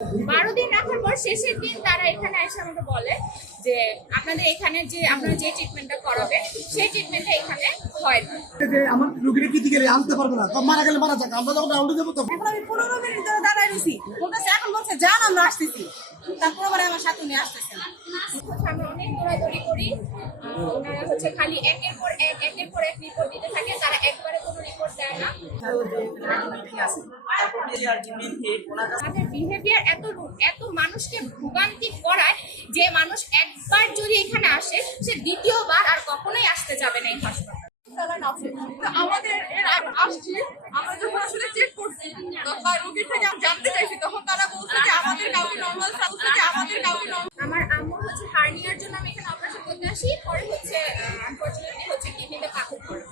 12 দিন রাখার পর শেষের দিন তারা এখানে এসে আমাকে বলে যে আপনাদের এখানে যে আপনারা যে ট্রিটমেন্টটা করাবে সেই ট্রিটমেন্টটা এখানে হয় না। যে আমার রোগীকে কি দিকে আনতে পারবে না, তো মারা গেলে মারা যাক, আমরা যখন রাউন্ডে যাবো তখন। এখন আমি 15 মিনিট ধরে দাঁড়ায় রয়েছি, বলতেছে এখন বলছে যান আমরা আসতেছি, তারপর আবার আমার সাথে নিয়ে আসতেছে না। আমরা অনেক দৌড়াদৌড়ি করি, ওনারা হচ্ছে খালি একের পর এক রিপোর্ট দিতে থাকে, তারা একবারে কোনো রিপোর্ট দেয় না। তাদের বিহেভিয়ার এত মানুষকে ভোগান্তি করায় যে মানুষ একবার যদি এখানে আসে সে দ্বিতীয়বার আর কখনোই আসতে যাবে না এই হাসপাতালে। আমাদের এর আগে আসছি, আমরা যখন আসলে চেক করছি তখন রোগীর থেকে জানতে চাইছি, তখন তারা বলছে যে আমাদের কাউকে নর্মাল, আমার আম্মুর হচ্ছে হার্নিয়ার জন্য আমি এখানে অপারেশন করতে আসি, পরে হচ্ছে আনফরচুনেটলি হচ্ছে কিডনিতে পাথর পড়ে।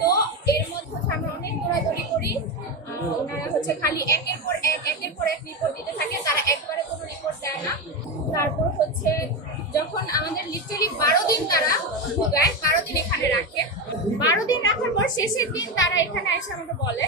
তো এর মধ্যে হচ্ছে আমরা অনেক দৌড়াদৌড়ি করি, ওনারা হচ্ছে খালি একের পর এক রিপোর্ট দিতে থাকে, তারা একবারে কোনো রিপোর্ট দেয় না। তারপর হচ্ছে যখন আমাদের লিটারালি 12 দিন তারা ভোগায়, 12 দিন এখানে রাখে, 12 দিন রাখার পর শেষের দিন তারা এখানে এসে আমাকে বলে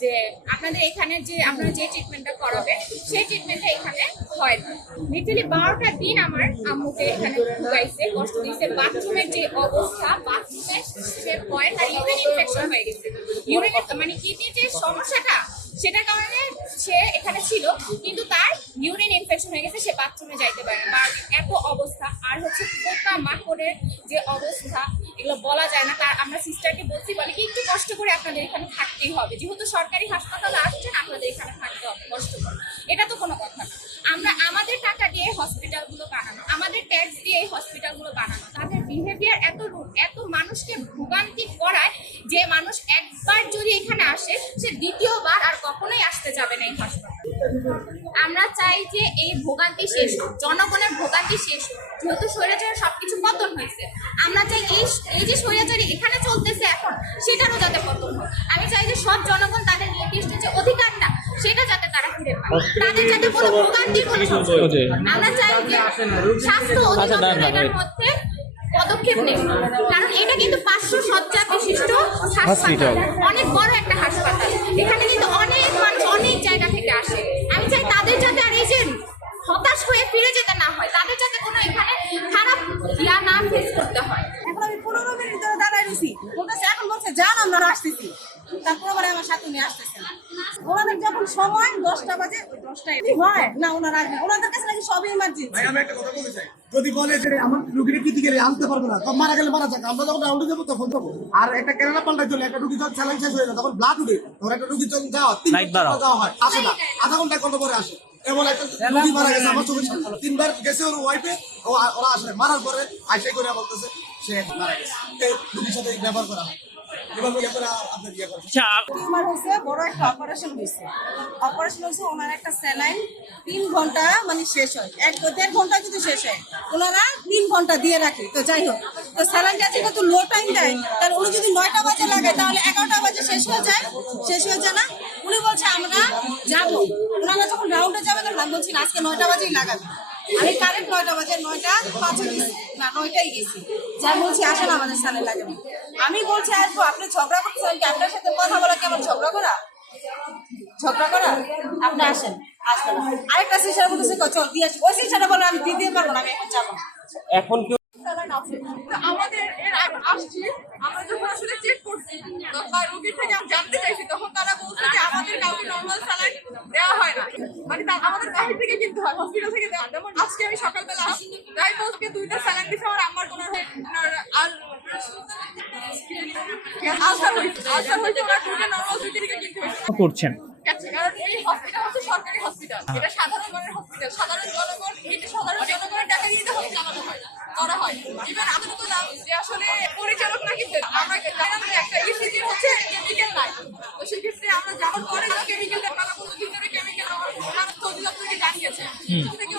যে আপনাদের এখানে যে আপনারা যে ট্রিটমেন্টটা করাবে সেই ট্রিটমেন্টটা এখানে হয় না। লিটারালি 12টা দিন আমার আম্মুকে এখানে ভোগাইছে, কষ্ট দিয়েছে। বাথরুমের যে অবস্থা, বাথরুমে সে পয়েন্ট আর ইউরিন ইনফেকশন হয়ে গেছে, ইউরিনের মানে কিডনির যে সমস্যাটা সেটার কারণে সে এখানে ছিল, কিন্তু তার ইউরিন ইনফেকশন হয়ে গেছে, সে বাথরুমে যাইতে পারে না। এত অবস্থা, আর হচ্ছে পোকা মাকড়ের যে অবস্থা এগুলো বলা যায় না। তার আমরা সিস্টারকে বলছি, বলে কি একটু কষ্ট করে আপনাদের এখানে থাকতেই হবে, যেহেতু সরকারি হাসপাতালে আসছেন আপনাদের এখানে থাকতে হবে কষ্ট করে। এটা তো কোনো কথা না, আমরা আমাদের টাকা দিয়ে হসপিটালগুলো বানানো, আমাদের ট্যাক্স দিয়ে এই হসপিটালগুলো বানানো। তাদের বিহেভিয়ার এত মানুষকে ভোগান্তি করায় যে মানুষ একবার যদি এখানে আসে সে দ্বিতীয়বার আর কখনোই আসতে যাবে না এই হাসপাতালে। আমরা চাই যে এই ভোগান্তি শেষ হোক, জনগণের ভোগান্তি শেষ হোক, যেহেতু স্বৈরাচারের সবকিছু পতন হয়েছে। আমরা চাই এই যে স্বৈরাচারী এখানে চলতেছে এখন, সেটারও যাতে পতন হোক। আমি চাই যে সব জনগণ তাদের নির্দিষ্ট যে অধিকারটা সেটা যাতে তারা ফিরে পায়, তাদের যাতে কোনো ভোগান্তির কোনো আমরা চাই যে স্বাস্থ্য অধিদপ্তরের মধ্যে পদক্ষেপ নেব, কারণ এটা কিন্তু 500 শয্যা বিশিষ্ট হাসপাতাল, অনেক বড় একটা হাসপাতাল। এখানে কিন্তু অনেক মানুষ অনেক জায়গা থেকে আসে। আমি চাই তাদের যাতে আর এই যে হতাশ হয়ে ফিরে যেতে না হয়, তাদের যাতে কোনো এখানে খারাপ না ফেস করতে হয়। এখন আমি 15 মিনিট ধরে দাঁড়ায় রয়েছি, বলতেছে এখন বলছে যান আমরা আসতেছি, তারপর আবার আমার সাথে নিয়ে আসতেছে না। ওনাদের যখন সময় 10টা বাজে, ওই 10টায় হয় না, ওনারা আসবে, ওনাদের কাছে নাকি সবই ইমার্জেন্সি। আমি একটা কথা বলতে চাই, যদি বলে যে আমার রোগীকে কি দিকে আনতে পারবে না, তো মারা গেলে মারা যাক, আমরা যখন রাউন্ডে যাবো তখন যাবো। আর একটা কেরালা পাল্টাই চলে, একটা রোগী যখন স্যালাইন শেষ হয়ে যায় তখন ব্লাড উঠে, তখন একটা রোগী যখন যাওয়া 3 ঘন্টা যাওয়া হয়, আসে না, আধা ঘন্টা কত পরে আসে। এমন একটা রোগী মারা গেছে আমার চোখের সামনে, 3বার গেছে ওর ওয়াইফে, ওরা আসলে মারার পরে আইসে করে বলতেছে সে মারা গেছে। এই রোগীর সাথে ব্যবহার করা হয়, এবার আপনার ইয়ে করেন। টিউমার হয়েছে, বড় একটা অপারেশন হয়েছে, ওনার একটা স্যালাইন 3 ঘন্টা মানে শেষ হয়, 1-1.5 ঘন্টা যদি শেষ হয়, ওনারা 3 ঘন্টা দিয়ে রাখে। তো যাই হোক, তো স্যালাইনটা যেহেতু লো টাইম দেয়, তাহলে উনি যদি 9টা বাজে লাগায় তাহলে 11টা বাজে শেষ হয়ে যায় না। উনি বলছে আমরা যাবো, ওনারা যখন রাউন্ডে যাবে তখন আমি বলছি আজকে 9টা বাজেই লাগাবে। আমি কারেক্ট 9টা বাজে 9টা 5 না 9টাই গেছি, যাই বলছি আসেন আমাদের স্যালাইন লাগাবে। আমি বলছি আসবো, আপনি ঝগড়া করতেছেন কি? আপনার সাথে কথা বলা কি আমার ঝগড়া করা? আপনি আসেন, আসবেন না। আরেকটা সিস্টার বলতেছে চল দিয়ে আসি, ওই সিস্টারটা বলে আমি দিতে পারবো না, আমি এখন যাবো। এখন কি আমাদের এর আগে আসছি, আমরা যখন আসলে চেক করছি তখন রোগীর থেকে জানতে চাইছি, তখন তারা বলছে যে আমাদের কাউকে নর্মাল স্যালাইন দেওয়া হয় না, মানে আমাদের বাহির থেকে কিনতে হয়, হসপিটাল থেকে দেওয়া। যেমন আজকে আমি সকালবেলা যাই বলতে 2টা স্যালাইন দিচ্ছে আমার আম্মার, কোনো করছেন? কারণ এই হসপিটাল হচ্ছে সরকারি হসপিটাল, এটা সাধারণ জনের হসপিটাল, সাধারণ জনগণের টাকা দিয়ে চালানো হয়, করা হয়। ইভেন আমাদের তো যে আসলে পরিচালক না, কিন্তু আমরা একটা ইসিজি হচ্ছে কেমিক্যাল নাই, তো সেক্ষেত্রে আমরা যাওয়ার পরে কেমিক্যাল ভিতরে কেমিক্যাল অধিদপ্তরকে জানিয়েছে, থেকে